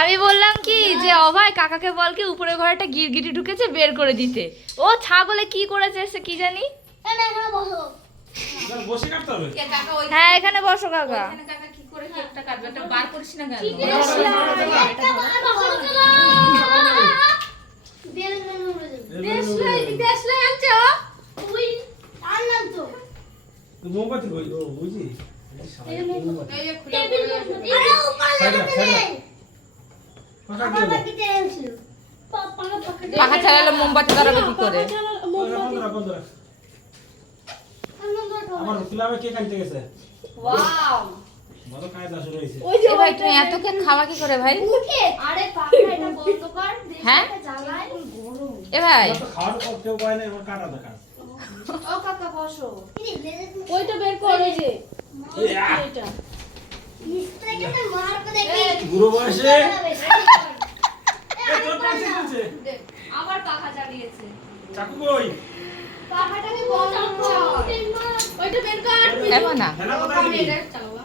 আমি বললাম কি যে অভয় কাকাকে বল কি উপরে ঘরে একটা গিরগিটি ঢুকেছে বের করে দিতে। ও ছাগলে কি করেছে সে কি জানি। হ্যাঁ এখানে বসো কাকা। পাখা চালালে মোমবাতি ধরাবে কি করে? আমার ক্লাবে কে কাটতে গেছে? ওয়াও বড় কায়দা শুরু হইছে। এ ভাই তুমি এত কে খাওয়া কি করে ভাই? আরে পাখা এটা বন্ধ কর হ্যাঁ জ্বালায় গরম। এ ভাই তো খাওয়ার করতেও পায় না আমার কাটা দরকার। ও কাকা বসো। ওইটা বের কর এই যে এটা গুরু বয়সে এই তোর পাশে চলছে আবার পাখা চালিয়েছে। চাকু কই? পাখাটাকে বন্ধ কর। ওইটা বের কর এমন না হেনা কোথায় গেলি? এটা চালাবা।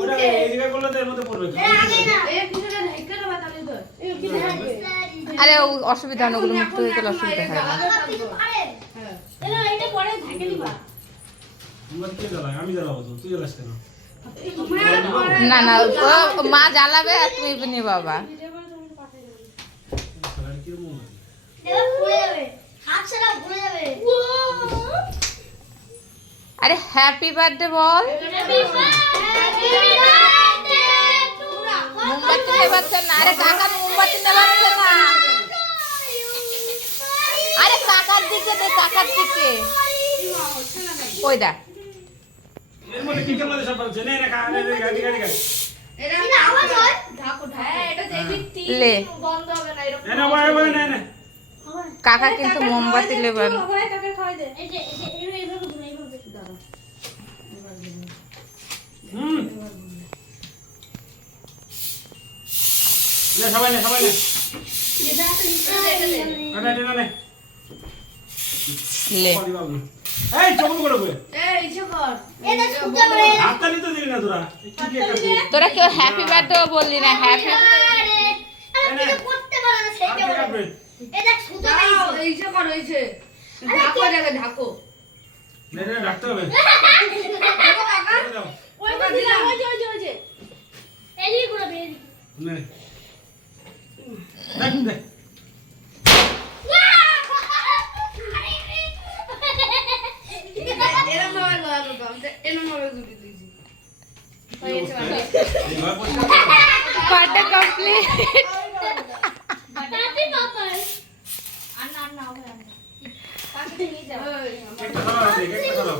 ওটা এই জায়গায় করলে তো এর মধ্যে পড়বে কি? এই ভিতরে ঢেকে দেবা তাহলে ধর। এই কি থাকবে আরে ও অসুবিধা হয় না ওগুলো মুক্ত হয়ে গেলে অসুবিধা হয় না। এলা এটা পরে ঢেকে দিবা তোমার কে জ্বালায়? আমি জ্বালাবো তো, তুই জ্বালাস কেন? না না ও মা জ্বালাবে আর তুমি নিয়ে বাবা। শালার কি মন আছে? আরে হ্যাপি বার্থডে বল। মোমবাতি নেবাচ্ছে না। আরে কাকা মোমবাতি নেবাচ্ছে না। আরে কাকার দিকে দে কাকার দিকে। ওই দা এর মধ্যে কি কেমন সব বলছে? নে নে গাড়ি গাড়ি গাড়ি গাড়ি। এটা আওয়াজ হয় ঢাকো হ্যাঁ এটা দেখবি লে। তিন বন্ধ হবে না এরকম। নে না ভাই ভাই নে নে। কাকা কিন্তু মোমবাতি নেবেন। ভাই কাকে খাওয়াই দে এই যে এইভাবে ঘুরে এইভাবে দাঁড়া। নে সবাই নে সবাই নে। এটা একটা নিচে রেখে দে। আরে নে নে। লে এই চকু করে কই? এই ইসে কর। এটা সুজা করে হাতটা নিতে দিবি না তোরা। কি কে কাছে? তোরা কেউ হ্যাপি বার্থডে বললি না। হ্যাপি করতে পারে না সেইটা হাতে কাটবে। এটা সুজা দাও ইসে কর ইসে। ঢাকো জায়গা ঢাকো। নে নে রাখতে হবে। দেখো কাকা। করে দাও। ওইটা দিলাম ওই যে এলি করে বের নে। দেখ দেখ। এরকম ভাবে লাগানো কাম এরকম ভাবে দুটি দিয়েছি। হয়েছে এই ঘর পরিষ্কার করো। Birthday complete. হ্যাপি পাপা আন্না আন্না হবে আন্না। কাকে নিয়ে যাও। কেকটা ধরো হাতে, কেকটা ধরো।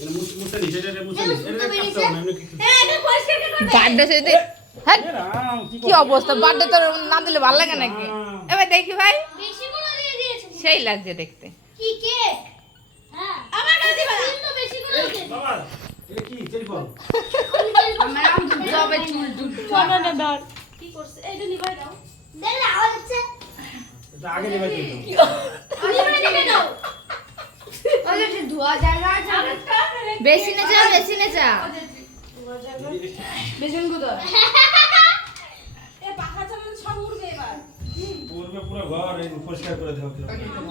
এটা মুছতে নিস, এটা মুছতে নিস। এটা কাটতে হবে না, এমনি কেক। এটা পরিষ্কার করে বার্থডে সেদিন হ্যাঁ এ রাম, কি অবস্থা বার্থডে তো না দিলে ভালো লাগে নাকি? এবার দেখি ভাই বেশি করে দিয়ে দিয়েছে সেই লাগছে দেখতে। কি কেক হ্যাঁ আমার কাছে দিবা তো বেশি করে দিয়েছে বাবা, এটা কি? টেলিফোন? আমরা আম দুধ চুল দুধ। না ধর কি করছে এইটা নিভাই দাও দেখলে আওয়াজ হচ্ছে এটা আগে নেবে কিন্তু। নিভাই দিবে দাও ওই যে ধোয়া জায়গা আছে। বেশি নে যা বেশি নে যা। বেসন গুঁড়ো। এ পাখা চালানো সব উড়বে এবার পুরো পুরো ঘর এই পরিষ্কার করে দাও কিরকম।